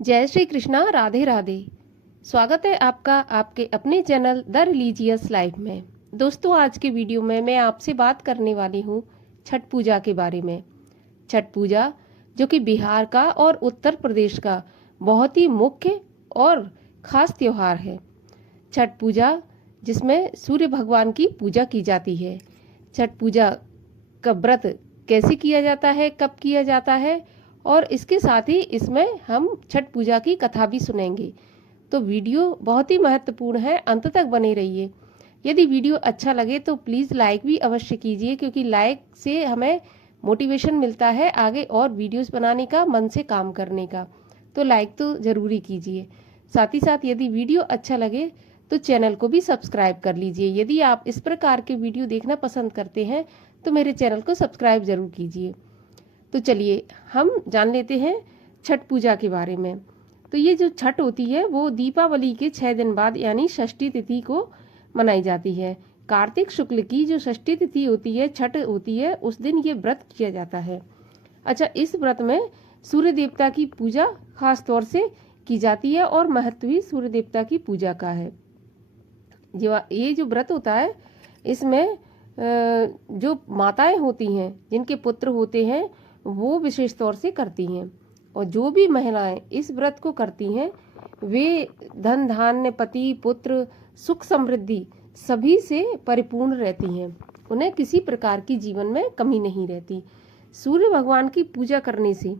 जय श्री कृष्णा। राधे राधे। स्वागत है आपका आपके अपने चैनल द रिलीजियस लाइफ में। दोस्तों, आज के वीडियो में मैं आपसे बात करने वाली हूँ छठ पूजा के बारे में। छठ पूजा जो कि बिहार का और उत्तर प्रदेश का बहुत ही मुख्य और खास त्योहार है। छठ पूजा जिसमें सूर्य भगवान की पूजा की जाती है। छठ पूजा का व्रत कैसे किया जाता है, कब किया जाता है, और इसके साथ ही इसमें हम छठ पूजा की कथा भी सुनेंगे। तो वीडियो बहुत ही महत्वपूर्ण है, अंत तक बने रहिए। यदि वीडियो अच्छा लगे तो प्लीज़ लाइक भी अवश्य कीजिए, क्योंकि लाइक से हमें मोटिवेशन मिलता है आगे और वीडियोस बनाने का, मन से काम करने का। तो लाइक तो ज़रूरी कीजिए। साथ ही साथ यदि वीडियो अच्छा लगे तो चैनल को भी सब्सक्राइब कर लीजिए। यदि आप इस प्रकार के वीडियो देखना पसंद करते हैं तो मेरे चैनल को सब्सक्राइब जरूर कीजिए। तो चलिए हम जान लेते हैं छठ पूजा के बारे में। तो ये जो छठ होती है वो दीपावली के 6 दिन बाद यानी षष्ठी तिथि को मनाई जाती है। कार्तिक शुक्ल की जो षष्ठी तिथि होती है, छठ होती है, उस दिन ये व्रत किया जाता है। अच्छा, इस व्रत में सूर्य देवता की पूजा खास तौर से की जाती है और महत्व भी सूर्य देवता की पूजा का है। ये जो व्रत होता है इसमें जो माताएं होती हैं, जिनके पुत्र होते हैं, वो विशेष तौर से करती हैं। और जो भी महिलाएं इस व्रत को करती हैं वे धन धान्य, पति पुत्र, सुख समृद्धि सभी से परिपूर्ण रहती हैं। उन्हें किसी प्रकार की जीवन में कमी नहीं रहती। सूर्य भगवान की पूजा करने से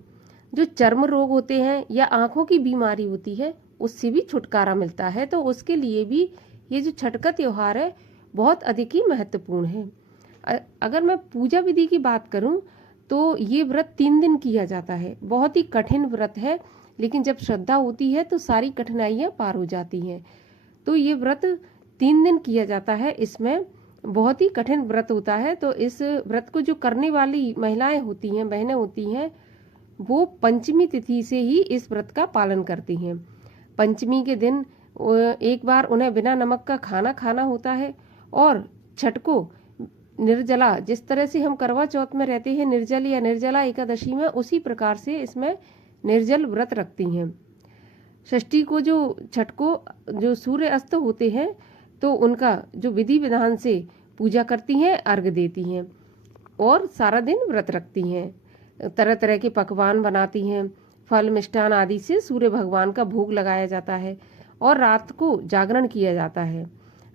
जो चर्म रोग होते हैं या आंखों की बीमारी होती है उससे भी छुटकारा मिलता है। तो उसके लिए भी ये जो छठ का त्योहार है बहुत अधिक ही महत्वपूर्ण है। अगर मैं पूजा विधि की बात करूं तो ये व्रत 3 दिन किया जाता है। बहुत ही कठिन व्रत है, लेकिन जब श्रद्धा होती है तो सारी कठिनाइयां पार हो जाती हैं। तो ये व्रत 3 दिन किया जाता है। इसमें बहुत ही कठिन व्रत होता है। तो इस व्रत को जो करने वाली महिलाएं होती हैं, बहनें होती हैं, वो पंचमी तिथि से ही इस व्रत का पालन करती हैं। पंचमी के दिन एक बार उन्हें बिना नमक का खाना खाना होता है और छठ को निर्जला, जिस तरह से हम करवा चौथ में रहते हैं निर्जल या निर्जला एकादशी में, उसी प्रकार से इसमें निर्जल व्रत रखती हैं। षष्ठी को जो छठ को जो सूर्य अस्त होते हैं तो उनका जो विधि विधान से पूजा करती हैं, अर्घ देती हैं और सारा दिन व्रत रखती हैं। तरह तरह के पकवान बनाती हैं, फल मिष्ठान आदि से सूर्य भगवान का भोग लगाया जाता है और रात को जागरण किया जाता है।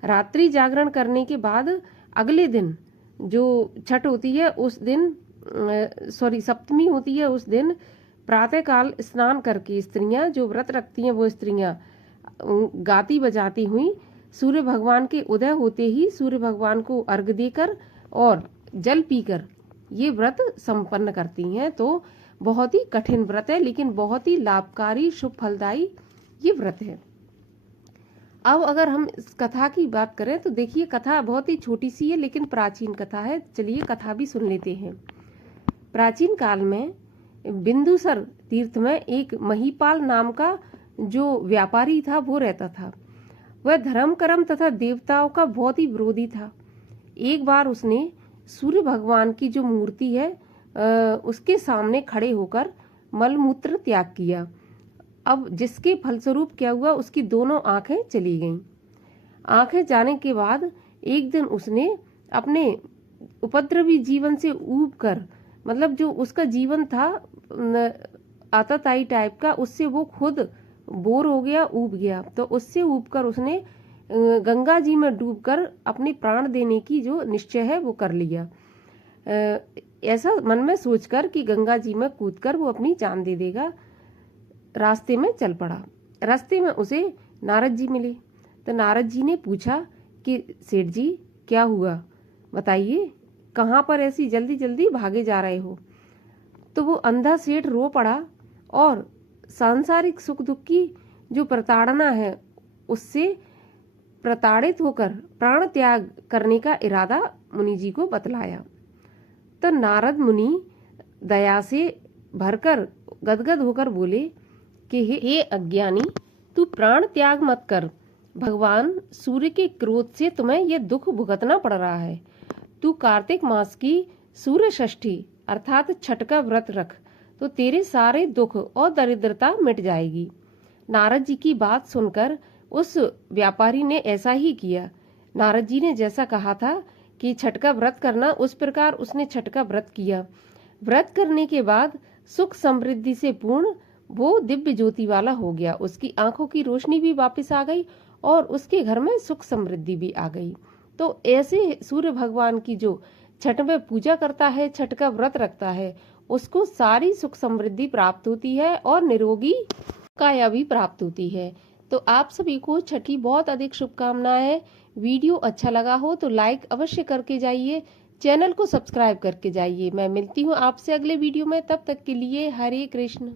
रात्रि जागरण करने के बाद अगले दिन जो छठ होती है उस दिन सप्तमी होती है, उस दिन प्रातःकाल स्नान करके स्त्रियां जो व्रत रखती हैं वो स्त्रियां गाती बजाती हुई सूर्य भगवान के उदय होते ही सूर्य भगवान को अर्घ देकर और जल पीकर ये व्रत संपन्न करती हैं। तो बहुत ही कठिन व्रत है, लेकिन बहुत ही लाभकारी, शुभ फलदायी ये व्रत है। अब अगर हम इस कथा की बात करें तो देखिए, कथा बहुत ही छोटी सी है लेकिन प्राचीन कथा है। चलिए कथा भी सुन लेते हैं। प्राचीन काल में बिंदुसर तीर्थ में एक महीपाल नाम का जो व्यापारी था वो रहता था। वह धर्म कर्म तथा देवताओं का बहुत ही विरोधी था। एक बार उसने सूर्य भगवान की जो मूर्ति है उसके सामने खड़े होकर मलमूत्र त्याग किया। अब जिसके फलस्वरूप क्या हुआ, उसकी दोनों आंखें चली गईं। आंखें जाने के बाद एक दिन उसने अपने उपद्रवी जीवन से ऊब कर, मतलब जो उसका जीवन था आतताई टाइप का, उससे वो खुद बोर हो गया, ऊब गया। तो उससे ऊब कर उसने गंगा जी में डूबकर अपने प्राण देने की जो निश्चय है वो कर लिया। ऐसा मन में सोचकर कि गंगा जी में कूदकर वो अपनी जान दे देगा, रास्ते में चल पड़ा। रास्ते में उसे नारद जी मिले। तो नारद जी ने पूछा कि सेठ जी क्या हुआ, बताइए, कहाँ पर ऐसी जल्दी जल्दी भागे जा रहे हो। तो वो अंधा सेठ रो पड़ा और सांसारिक सुख दुख की जो प्रताड़ना है उससे प्रताड़ित होकर प्राण त्याग करने का इरादा मुनि जी को बतलाया। तो नारद मुनि दया से भरकर गदगद होकर बोले कि हे अज्ञानी, तू प्राण त्याग मत कर। भगवान सूर्य के क्रोध से तुम्हें यह दुख भुगतना पड़ रहा है। तू कार्तिक मास की सूर्य षष्ठी अर्थात छठ का व्रत रख, तो तेरे सारे दुख और दरिद्रता मिट जाएगी। नारद जी की बात सुनकर उस व्यापारी ने ऐसा ही किया। नारद जी ने जैसा कहा था कि छठ का व्रत करना, उस प्रकार उसने छठ का व्रत किया। व्रत करने के बाद सुख समृद्धि से पूर्ण वो दिव्य ज्योति वाला हो गया। उसकी आंखों की रोशनी भी वापस आ गई और उसके घर में सुख समृद्धि भी आ गई। तो ऐसे सूर्य भगवान की जो छठ में पूजा करता है, छठ का व्रत रखता है, उसको सारी सुख समृद्धि प्राप्त होती है और निरोगी काया भी प्राप्त होती है। तो आप सभी को छठ की बहुत अधिक शुभकामनाएं। वीडियो अच्छा लगा हो तो लाइक अवश्य करके जाइए, चैनल को सब्सक्राइब करके जाइए। मैं मिलती हूँ आपसे अगले वीडियो में, तब तक के लिए हरे कृष्ण।